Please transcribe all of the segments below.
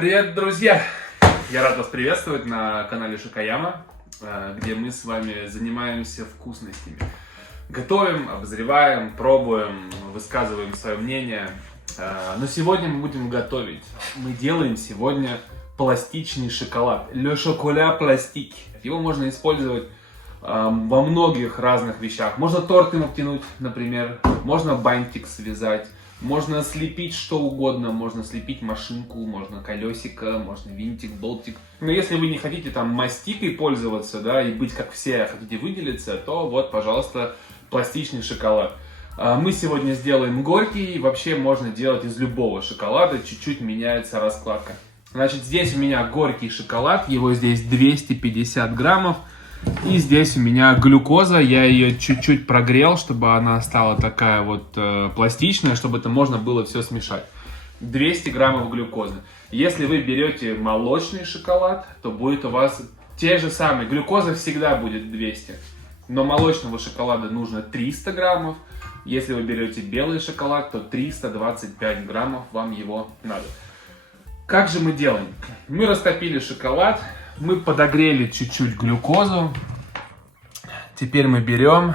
Привет, друзья! Я рад вас приветствовать на канале Шокояма, где мы с вами занимаемся вкусностями. Готовим, обозреваем, пробуем, высказываем свое мнение. Но сегодня мы будем готовить. Мы делаем сегодня пластичный шоколад. Le chocolat plastique. Его можно использовать во многих разных вещах. Можно торты натянуть, например. Можно бантик связать. Можно слепить что угодно, можно слепить машинку, можно колесико, можно винтик, болтик. Но если вы не хотите там мастикой пользоваться, да, и быть как все, хотите выделиться, то вот, пожалуйста, пластичный шоколад. Мы сегодня сделаем горький, вообще можно делать из любого шоколада, чуть-чуть меняется раскладка. Значит, здесь у меня горький шоколад, его здесь 250 граммов. И здесь у меня глюкоза, я ее чуть-чуть прогрел, чтобы она стала такая вот пластичная, чтобы это можно было все смешать. 200 граммов глюкозы. Если вы берете молочный шоколад, то будет у вас те же самые. Глюкоза всегда будет 200, но молочного шоколада нужно 300 граммов. Если вы берете белый шоколад, то 325 граммов вам его надо. Как же мы делаем? Мы растопили шоколад. Мы подогрели чуть-чуть глюкозу. Теперь мы берем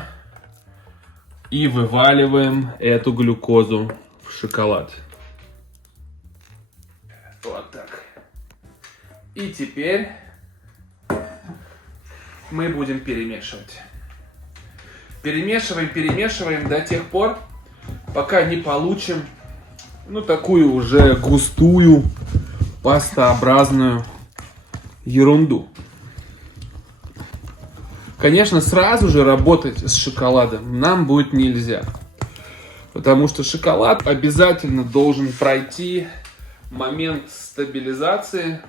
и вываливаем эту глюкозу в шоколад. Вот так. И теперь мы будем перемешивать. Перемешиваем до тех пор, пока не получим, такую уже густую, пастообразную ерунду. Конечно, сразу же работать с шоколадом нам будет нельзя, потому что шоколад обязательно должен пройти момент стабилизации,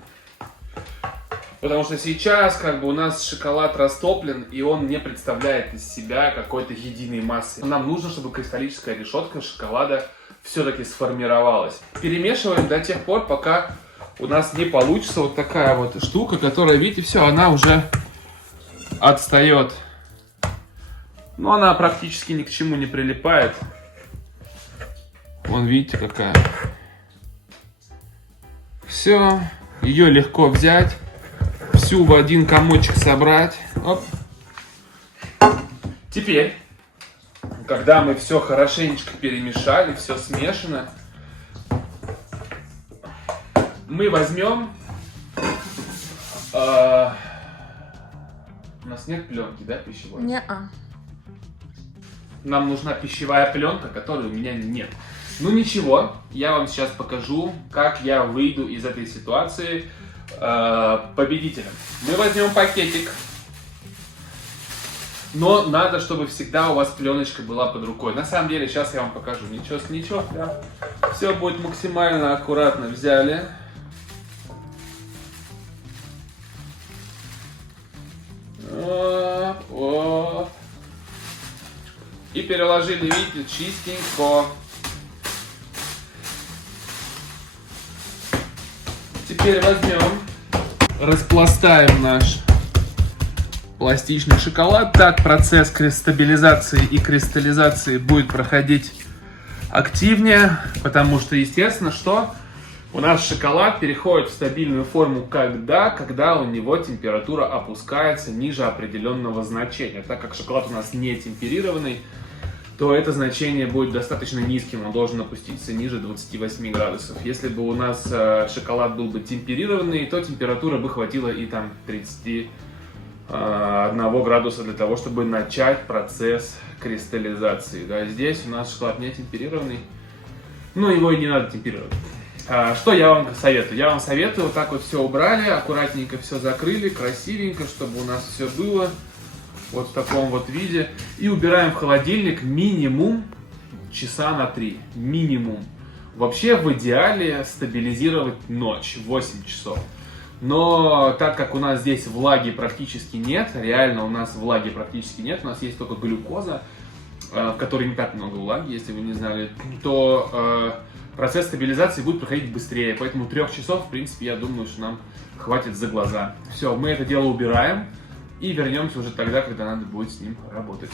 потому что сейчас у нас шоколад растоплен, и он не представляет из себя какой-то единой массы. Нам нужно, чтобы кристаллическая решетка шоколада все-таки сформировалась. Перемешиваем до тех пор, пока у нас не получится вот такая вот штука, которая, видите, все, она уже отстает. Но она практически ни к чему не прилипает. Вон, видите, какая. Все, ее легко взять, всю в один комочек собрать. Оп. Теперь, когда мы все хорошенечко перемешали, все смешано, мы возьмем, у нас нет пленки, да, пищевой? Не-а. Нам нужна пищевая пленка, которой у меня нет. Ну ничего, я вам сейчас покажу, как я выйду из этой ситуации победителем. Мы возьмем пакетик, но надо, чтобы всегда у вас пленочка была под рукой. На самом деле, сейчас я вам покажу. Ничего, да. Все будет максимально аккуратно. Взяли. Оп. И переложили, видите, чистенько. Теперь возьмем, распластаем наш пластичный шоколад. Так процесс стабилизации и кристаллизации будет проходить активнее, потому что, естественно, что у нас шоколад переходит в стабильную форму когда у него температура опускается ниже определенного значения. Так как шоколад у нас не темперированный, то это значение будет достаточно низким, он должен опуститься ниже 28 градусов. Если бы у нас шоколад был бы темперированный, то температура бы хватило и там 31 градуса для того, чтобы начать процесс кристаллизации. Да, здесь у нас шоколад не темперированный, но его и не надо темперировать. Что я вам советую? Я вам советую вот так вот все убрали, аккуратненько все закрыли, красивенько, чтобы у нас все было вот в таком вот виде. И убираем в холодильник минимум часа на 3. Минимум. Вообще в идеале стабилизировать ночь, 8 часов. Но так как у нас здесь влаги практически нет, реально у нас влаги практически нет, у нас есть только глюкоза, в которой не так много влаги, если вы не знали, то процесс стабилизации будет проходить быстрее. Поэтому 3 часов, в принципе, я думаю, что нам хватит за глаза. Все, мы это дело убираем. И вернемся уже тогда, когда надо будет с ним работать.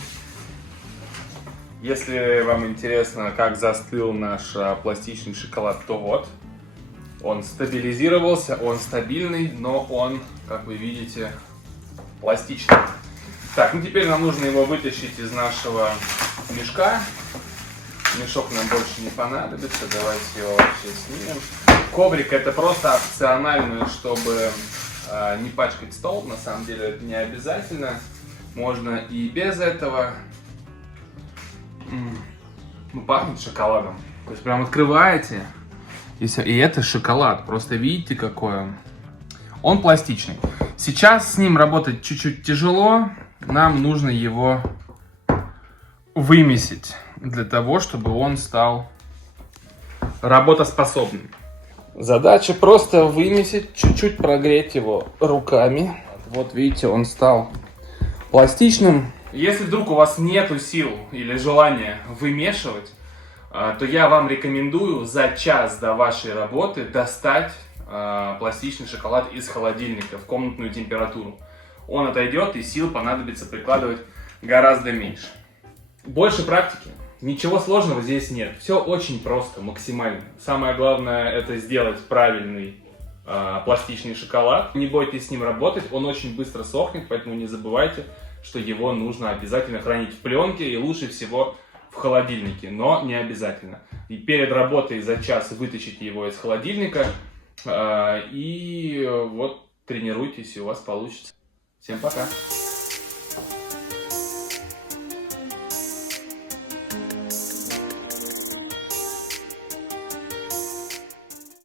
Если вам интересно, как застыл наш пластичный шоколад, то вот. Он стабилизировался, он стабильный, но он, как вы видите, пластичный. Так, ну теперь нам нужно его вытащить из нашего мешка. Мешок нам больше не понадобится, давайте его вообще снимем. Коврик это просто опционально, чтобы не пачкать стол, на самом деле это не обязательно. Можно и без этого. Ну, пахнет шоколадом. То есть прям открываете, и это шоколад. Просто видите, какой он. Он пластичный. Сейчас с ним работать чуть-чуть тяжело. Нам нужно его вымесить для того, чтобы он стал работоспособным. Задача просто вымесить, чуть-чуть прогреть его руками. Вот видите, он стал пластичным. Если вдруг у вас нету сил или желания вымешивать, то я вам рекомендую за час до вашей работы достать пластичный шоколад из холодильника в комнатную температуру. Он отойдет, и сил понадобится прикладывать гораздо меньше. Больше практики. Ничего сложного здесь нет. Все очень просто, максимально. Самое главное это сделать правильный пластичный шоколад. Не бойтесь с ним работать, он очень быстро сохнет, поэтому не забывайте, что его нужно обязательно хранить в пленке и лучше всего в холодильнике, но не обязательно. И перед работой за час вытащите его из холодильника и вот тренируйтесь, и у вас получится. Всем пока!